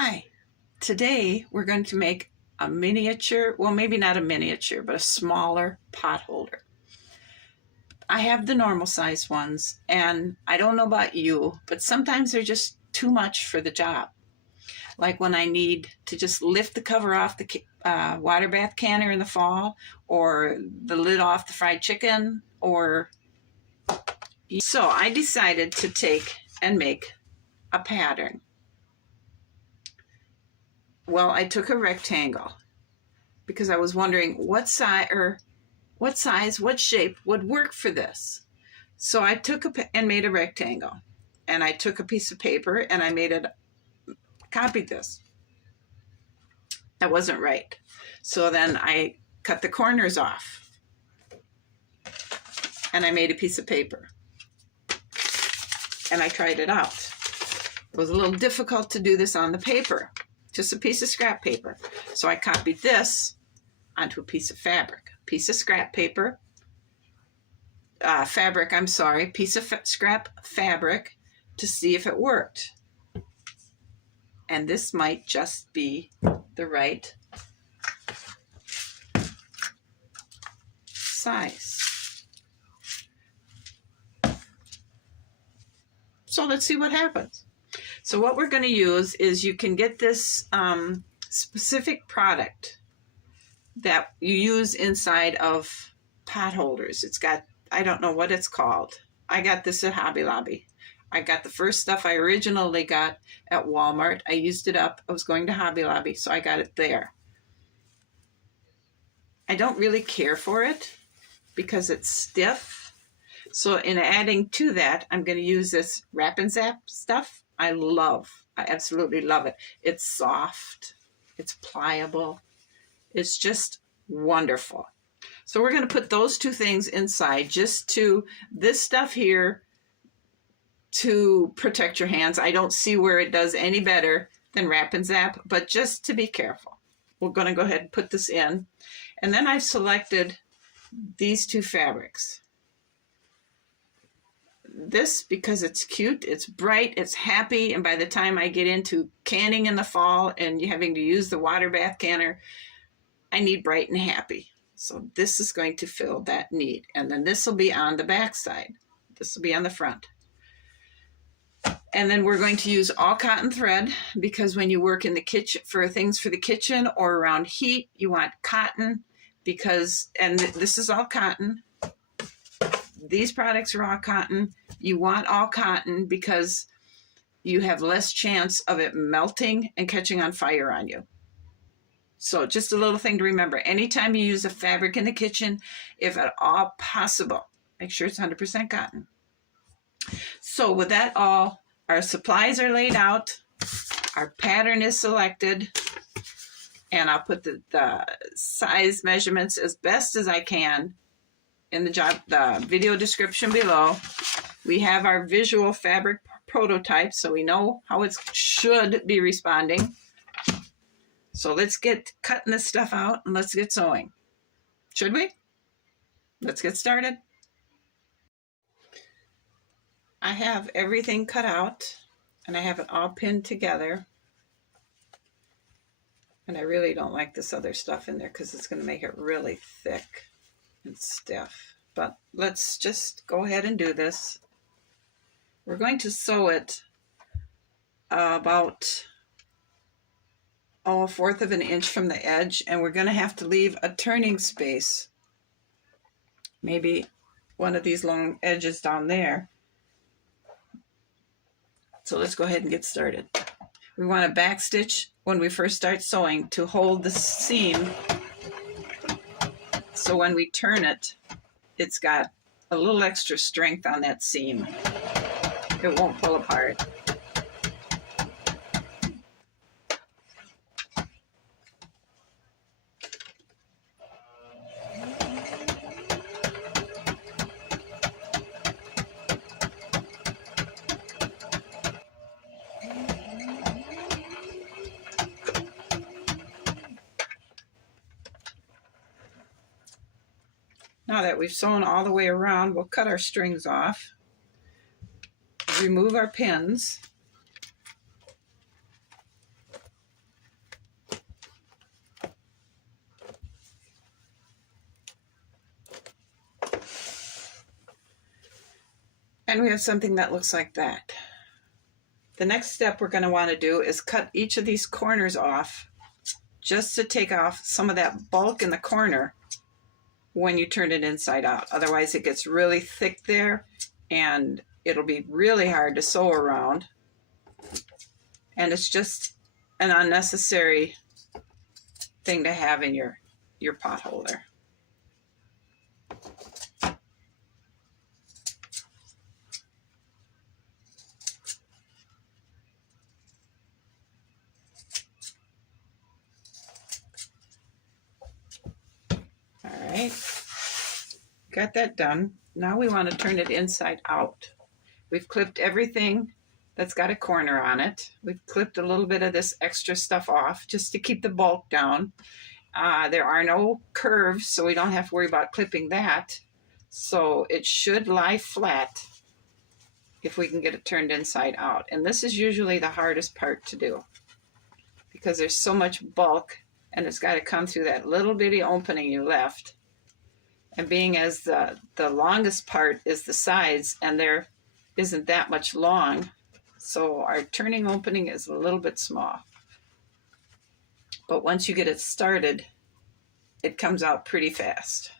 Hi, today we're going to make a miniature, well maybe not a miniature, but a smaller pot holder. I have the normal size ones and I don't know about you, but sometimes they're just too much for the job. Like when I need to just lift the cover off the water bath canner in the fall, or the lid off the fried chicken, or... So I decided to take and make a pattern. Well, I took a rectangle because I was wondering what size, what shape would work for this. So I took and made a rectangle, and I took a piece of paper and I made it, copied this. That wasn't right. So then I cut the corners off and I made a piece of paper and I tried it out. It was a little difficult to do this on the paper, just a piece of scrap paper. So I copied this onto a piece of fabric, piece of scrap paper, piece of scrap fabric, to see if it worked. And this might just be the right size. So let's see what happens. So what we're going to use is, you can get this specific product that you use inside of pot holders. It's got, I don't know what it's called. I got this at Hobby Lobby. I got the first stuff I originally got at Walmart. I used it up. I was going to Hobby Lobby, so I got it there. I don't really care for it because it's stiff. So in adding to that, I'm going to use this Wrap and Zap stuff. I absolutely love it. It's soft. It's pliable. It's just wonderful. So we're going to put those two things inside, just to this stuff here to protect your hands. I don't see where it does any better than Wrap and Zap, but just to be careful, we're going to go ahead and put this in. And then I've selected these two fabrics. This, because it's cute, it's bright, it's happy, and by the time I get into canning in the fall and having to use the water bath canner, I need bright and happy. So this is going to fill that need. And then this will be on the back side. This will be on the front. And then we're going to use all cotton thread, because when you work in the kitchen for things for the kitchen or around heat, you want cotton, because, and this is all cotton. These products are all cotton. You want all cotton because you have less chance of it melting and catching on fire on you. So just a little thing to remember. Anytime you use a fabric in the kitchen, if at all possible, make sure it's 100% cotton. So with that all, our supplies are laid out, our pattern is selected, and I'll put the size measurements as best as I can in the video description below. We have our visual fabric prototype, so we know how it should be responding. So let's get cutting this stuff out and let's get sewing. Should we? Let's get started. I have everything cut out and I have it all pinned together. And I really don't like this other stuff in there because it's going to make it really thick and stiff. But let's just go ahead and do this. We're going to sew it about a 1/4 of an inch from the edge, and we're going to have to leave a turning space, maybe one of these long edges down there. So let's go ahead and get started. We want to back stitch when we first start sewing to hold the seam, so when we turn it, it's got a little extra strength on that seam. It won't pull apart. Now that we've sewn all the way around, we'll cut our strings off, remove our pins, And we have something that looks like that. The next step we're going to want to do is cut each of these corners off just to take off some of that bulk in the corner when you turn it inside out. Otherwise it gets really thick there and it'll be really hard to sew around. And it's just an unnecessary thing to have in your pot holder. All right, got that done. Now we want to turn it inside out. We've clipped everything that's got a corner on it. We've clipped a little bit of this extra stuff off just to keep the bulk down. There are no curves, so we don't have to worry about clipping that. So it should lie flat if we can get it turned inside out. And this is usually the hardest part to do because there's so much bulk and it's got to come through that little bitty opening you left. And being as the longest part is the sides, and there isn't that much long, so our turning opening is a little bit small. But once you get it started, it comes out pretty fast.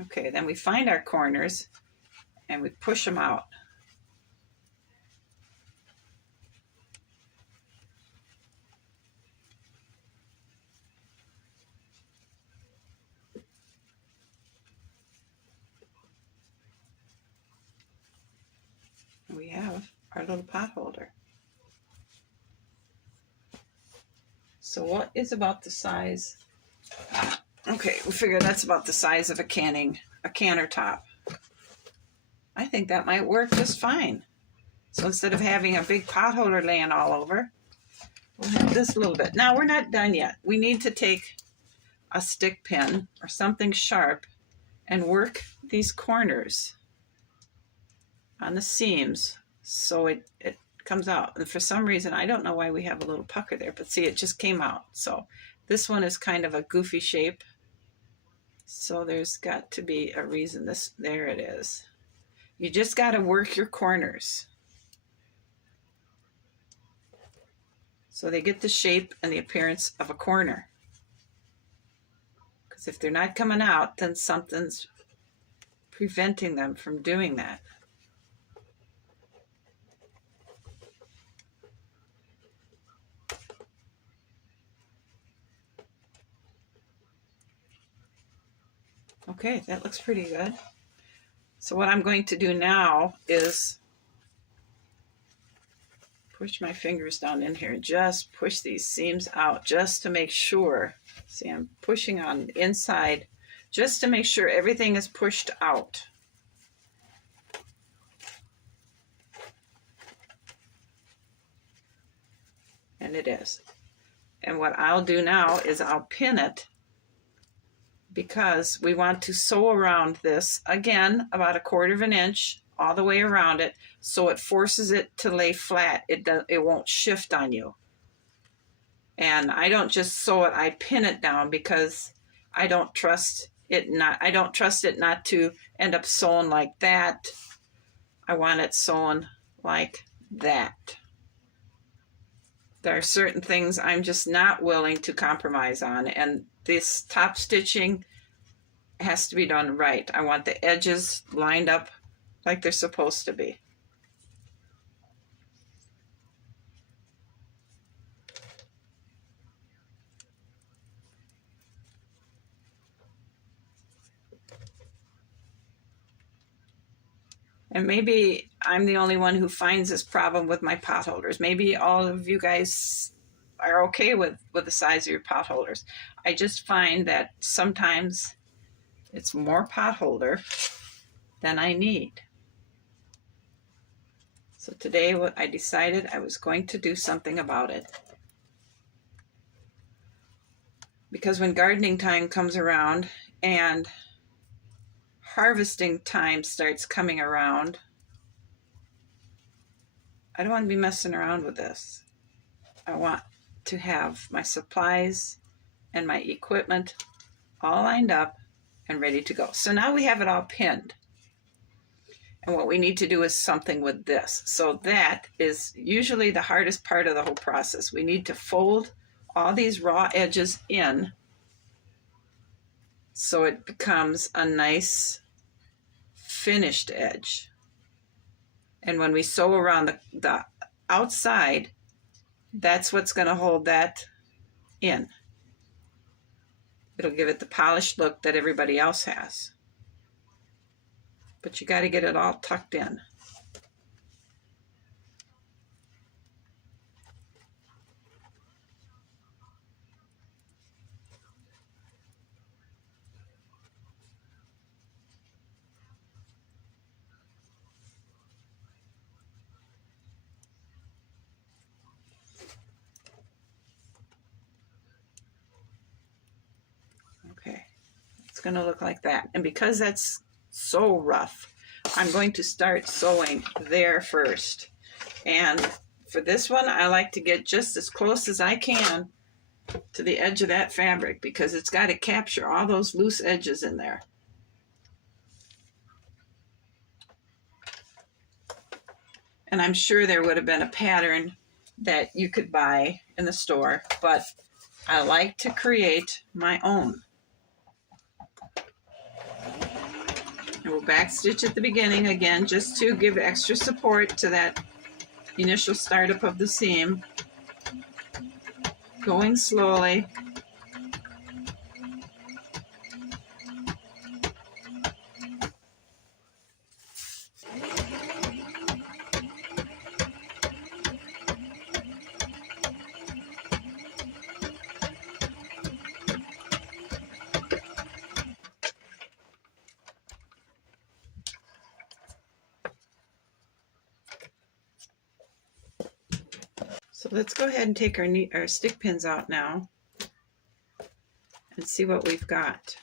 Okay, then we find our corners and we push them out. And we have our little pot holder. So what is about the size? Okay, we figure that's about the size of a canner top. I think that might work just fine. So instead of having a big pot holder laying all over, we'll have this little bit. Now we're not done yet. We need to take a stick pin or something sharp and work these corners on the seams so it comes out. And for some reason, I don't know why we have a little pucker there, but see, it just came out. So this one is kind of a goofy shape. So there's got to be a reason. There it is. You just got to work your corners so they get the shape and the appearance of a corner. Because if they're not coming out, then something's preventing them from doing that. Okay, that looks pretty good. So what I'm going to do now is push my fingers down in here and just push these seams out just to make sure. See, I'm pushing on the inside just to make sure everything is pushed out. And it is. And what I'll do now is I'll pin it because we want to sew around this, again, about 1/4 inch all the way around it, so it forces it to lay flat. It won't shift on you. And I don't just sew it, I pin it down because I don't trust it not to end up sewn like that. I want it sewn like that. There are certain things I'm just not willing to compromise on, and this top stitching has to be done right. I want the edges lined up like they're supposed to be. And maybe I'm the only one who finds this problem with my pot holders. Maybe all of you guys are okay with the size of your pot holders. I just find that sometimes it's more pot holder than I need. So today what I decided I was going to do something about it. Because when gardening time comes around and harvesting time starts coming around, I don't want to be messing around with this. I want to have my supplies and my equipment all lined up and ready to go. So now we have it all pinned. And what we need to do is something with this. So that is usually the hardest part of the whole process. We need to fold all these raw edges in so it becomes a nice finished edge. And when we sew around the outside, that's what's going to hold that in. It'll give it the polished look that everybody else has. But you got to get it all tucked in. Okay, it's going to look like that. And because that's so rough, I'm going to start sewing there first. And for this one, I like to get just as close as I can to the edge of that fabric because it's got to capture all those loose edges in there. And I'm sure there would have been a pattern that you could buy in the store, but I like to create my own. And we'll back stitch at the beginning again, just to give extra support to that initial startup of the seam. Going slowly. So let's go ahead and take our stick pins out now and see what we've got.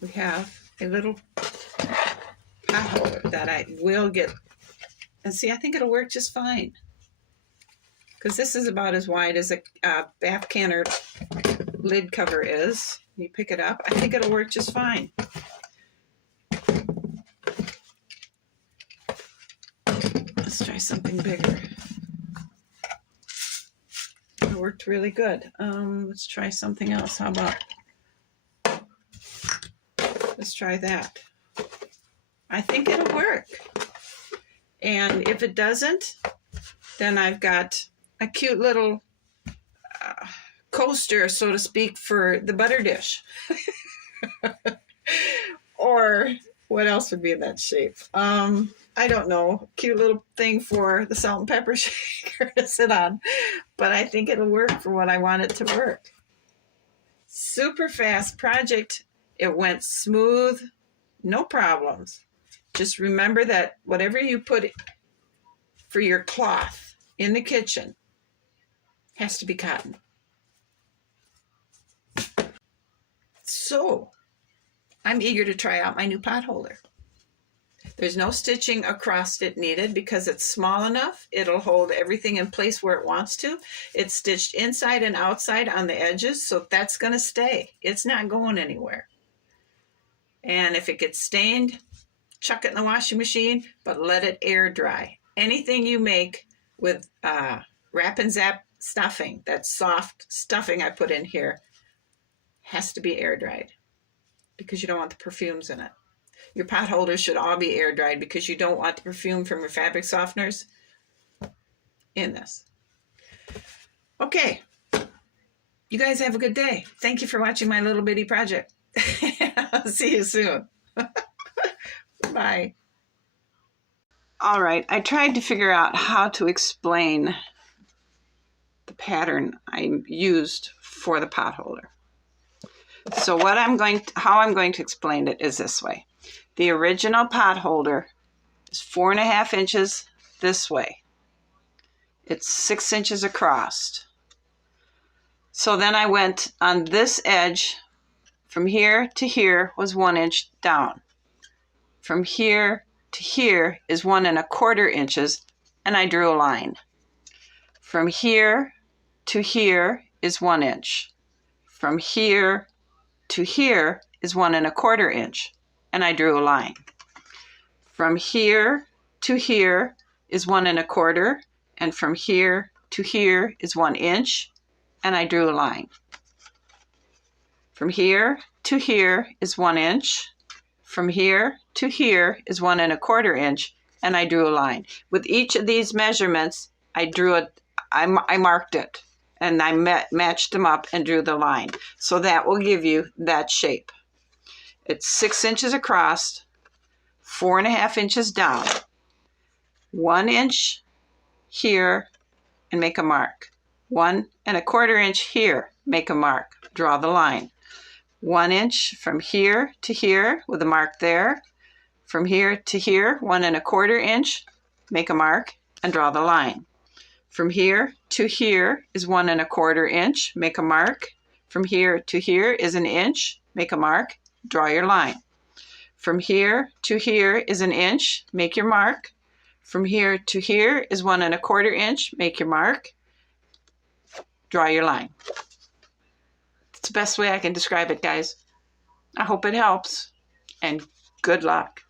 We have a little potholder that I will get, and see, I think it'll work just fine. Because this is about as wide as a bath canner lid cover is. You pick it up. I think it'll work just fine. Let's try something bigger. It worked really good. Let's try something else. How about, let's try that. I think it'll work. And if it doesn't, then I've got a cute little coaster, so to speak, for the butter dish. Or what else would be in that shape? I don't know. Cute little thing for the salt and pepper shaker to sit on. But I think it'll work for what I want it to work. Super fast project. It went smooth. No problems. Just remember that whatever you put for your cloth in the kitchen has to be cotton. So, I'm eager to try out my new potholder. There's no stitching across it needed because it's small enough. It'll hold everything in place where it wants to. It's stitched inside and outside on the edges, so that's going to stay. It's not going anywhere. And if it gets stained, chuck it in the washing machine, but let it air dry. Anything you make with Wrap and Zap stuffing, that soft stuffing I put in here, has to be air dried because you don't want the perfumes in it. Your pot holders should all be air dried because you don't want the perfume from your fabric softeners in this. Okay. You guys have a good day. Thank you for watching my little bitty project. I'll see you soon. Bye. All right. I tried to figure out how to explain the pattern I used for the pot holder. So how I'm going to explain it is this way. The original pot holder is 4.5 inches this way. It's 6 inches across. So then I went on this edge From here to here was 1 inch down. From here to here is 1 1/4 inches, and I drew a line. From here to here is 1 inch. From here to here is 1 1/4 inch, and I drew a line. From here to here is 1 1/4, and from here to here is 1 inch, and I drew a line. From here to here is 1 inch. From here to here is 1 1/4 inch, and I drew a line. With each of these measurements, I marked it, and I matched them up and drew the line. So that will give you that shape. It's 6 inches across, 4.5 inches down, 1 inch here, and make a mark. 1 1/4 inch here, make a mark, draw the line. 1 inch from here to here with a mark there. From here to here, 1 1/4 inch, make a mark and draw the line. From here to here is 1 1/4 inch, make a mark. From here to here is an inch, make a mark, draw your line. From here to here is an inch, make your mark. From here to here is 1 1/4 inch, make your mark, draw your line. It's the best way I can describe it, guys. I hope it helps, and good luck.